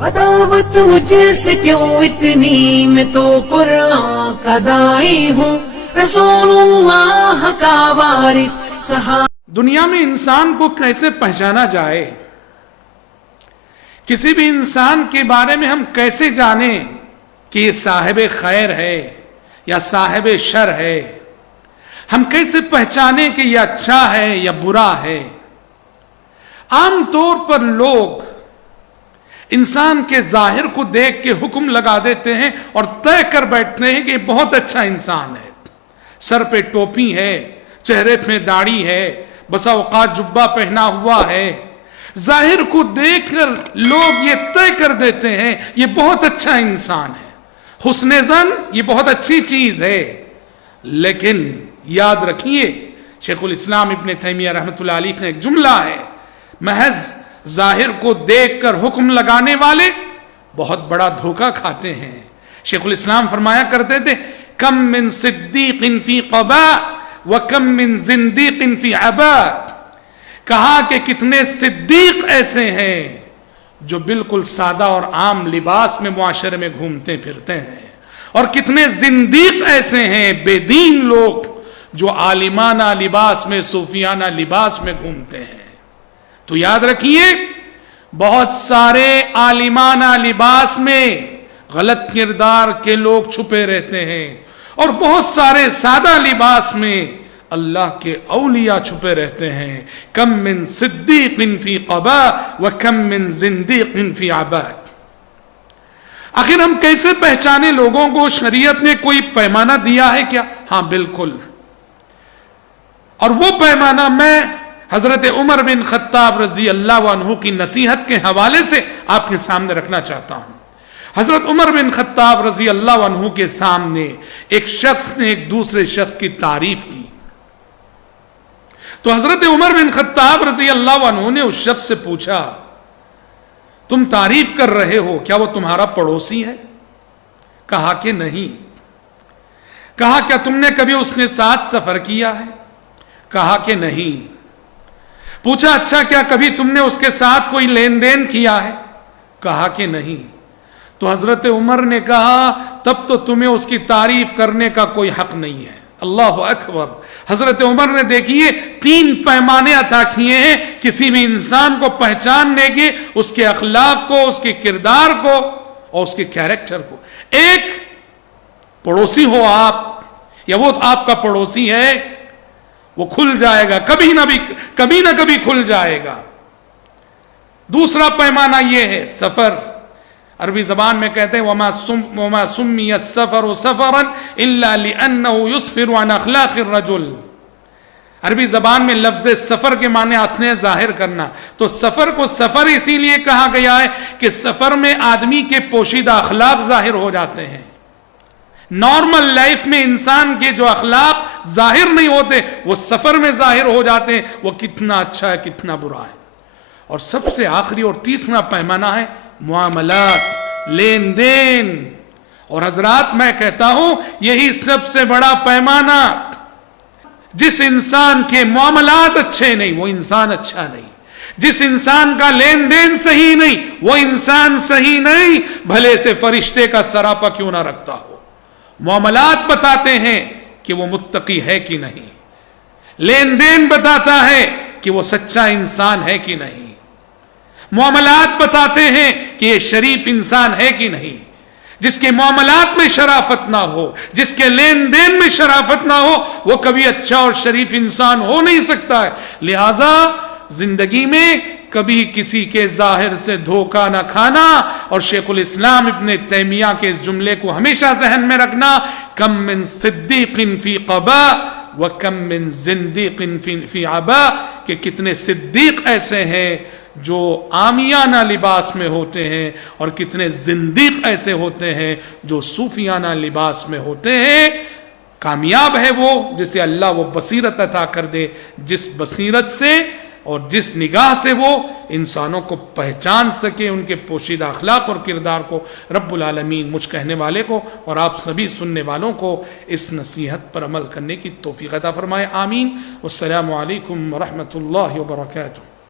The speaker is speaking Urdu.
عداوت مجھ سے کیوں اتنی، میں تو قرآن کا داعی ہوں، رسول اللہ کا وارث صحابہ۔ دنیا میں انسان کو کیسے پہچانا جائے، کسی بھی انسان کے بارے میں ہم کیسے جانیں کہ یہ صاحب خیر ہے یا صاحب شر ہے، ہم کیسے پہچانیں کہ یہ اچھا ہے یا برا ہے۔ عام طور پر لوگ انسان کے ظاہر کو دیکھ کے حکم لگا دیتے ہیں اور طے کر بیٹھتے ہیں کہ یہ بہت اچھا انسان ہے، سر پہ ٹوپی ہے، چہرے پہ داڑھی ہے، بسا اوقات جبہ پہنا ہوا ہے۔ ظاہر کو دیکھ کر لوگ یہ طے کر دیتے ہیں یہ بہت اچھا انسان ہے۔ حسن ظن یہ بہت اچھی چیز ہے، لیکن یاد رکھیے شیخ الاسلام ابن تیمیہ رحمۃ اللہ علیہ کا ایک جملہ ہے، محض ظاہر کو دیکھ کر حکم لگانے والے بہت بڑا دھوکہ کھاتے ہیں۔ شیخ الاسلام فرمایا کرتے تھے کم من صدیق فی قباء وکم من زندیق فی عباء، کہا کہ کتنے صدیق ایسے ہیں جو بالکل سادہ اور عام لباس میں معاشرے میں گھومتے پھرتے ہیں، اور کتنے زندیق ایسے ہیں بے دین لوگ جو عالمانہ لباس میں صوفیانہ لباس میں گھومتے ہیں۔ تو یاد رکھیے بہت سارے عالمانہ لباس میں غلط کردار کے لوگ چھپے رہتے ہیں، اور بہت سارے سادہ لباس میں اللہ کے اولیاء چھپے رہتے ہیں۔ کم من صدیق فی قباء وکم من زندیق فی عباء۔ آخر ہم کیسے پہچانے لوگوں کو؟ شریعت نے کوئی پیمانہ دیا ہے کیا؟ ہاں بالکل، اور وہ پیمانہ میں حضرت عمر بن خطاب رضی اللہ عنہ کی نصیحت کے حوالے سے آپ کے سامنے رکھنا چاہتا ہوں۔ حضرت عمر بن خطاب رضی اللہ عنہ کے سامنے ایک شخص نے ایک دوسرے شخص کی تعریف کی، تو حضرت عمر بن خطاب رضی اللہ عنہ نے اس شخص سے پوچھا تم تعریف کر رہے ہو، کیا وہ تمہارا پڑوسی ہے؟ کہا کہ نہیں۔ کہا کیا تم نے کبھی اس کے ساتھ سفر کیا ہے؟ کہا کہ نہیں۔ پوچھا اچھا کیا کبھی تم نے اس کے ساتھ کوئی لین دین کیا ہے؟ کہا کہ نہیں۔ تو حضرت عمر نے کہا تب تو تمہیں اس کی تعریف کرنے کا کوئی حق نہیں ہے۔ اللہ اکبر۔ حضرت عمر نے دیکھیے 3 پیمانے عطا کیے ہیں کسی بھی انسان کو پہچاننے کے، اس کے اخلاق کو، اس کے کردار کو اور اس کے کیریکٹر کو۔ ایک، پڑوسی ہو آپ یا وہ آپ کا پڑوسی ہے، وہ کھل جائے گا، کبھی نہ کبھی کھل جائے گا۔ دوسرا پیمانہ یہ ہے سفر، عربی زبان میں کہتے ہیں وما سمی السفر سفرا الا لانه يسفر عن اخلاق الرجل۔ عربی زبان میں لفظ سفر کے معنی آتے ہیں ظاہر کرنا، تو سفر کو سفر اسی لیے کہا گیا ہے کہ سفر میں آدمی کے پوشیدہ اخلاق ظاہر ہو جاتے ہیں۔ نارمل لائف میں انسان کے جو اخلاق ظاہر نہیں ہوتے وہ سفر میں ظاہر ہو جاتے ہیں، وہ کتنا اچھا ہے کتنا برا ہے۔ اور سب سے آخری اور تیسرا پیمانہ ہے معاملات، لین دین۔ اور حضرات میں کہتا ہوں یہی سب سے بڑا پیمانہ، جس انسان کے معاملات اچھے نہیں وہ انسان اچھا نہیں، جس انسان کا لین دین صحیح نہیں وہ انسان صحیح نہیں، بھلے سے فرشتے کا سراپا کیوں نہ رکھتا ہو۔ معاملات بتاتے ہیں کہ وہ متقی ہے کہ نہیں، لین دین بتاتا ہے کہ وہ سچا انسان ہے کہ نہیں، معاملات بتاتے ہیں کہ یہ شریف انسان ہے کہ نہیں۔ جس کے معاملات میں شرافت نہ ہو، جس کے لین دین میں شرافت نہ ہو، وہ کبھی اچھا اور شریف انسان ہو نہیں سکتا ہے۔ لہذا زندگی میں کبھی کسی کے ظاہر سے دھوکہ نہ کھانا، اور شیخ الاسلام ابن تیمیہ کے اس جملے کو ہمیشہ ذہن میں رکھنا، کم من صدیق فی قباء وکم من زندیق فی عباء، کہ کتنے صدیق ایسے ہیں جو عامیانہ لباس میں ہوتے ہیں، اور کتنے زندیق ایسے ہوتے ہیں جو صوفیانہ لباس میں ہوتے ہیں۔ کامیاب ہے وہ جسے اللہ وہ بصیرت عطا کر دے، جس بصیرت سے اور جس نگاہ سے وہ انسانوں کو پہچان سکے، ان کے پوشیدہ اخلاق اور کردار کو۔ رب العالمین مجھ کہنے والے کو اور آپ سبھی سننے والوں کو اس نصیحت پر عمل کرنے کی توفیق عطا فرمائے، آمین۔ والسلام علیکم ورحمۃ اللہ وبرکاتہ۔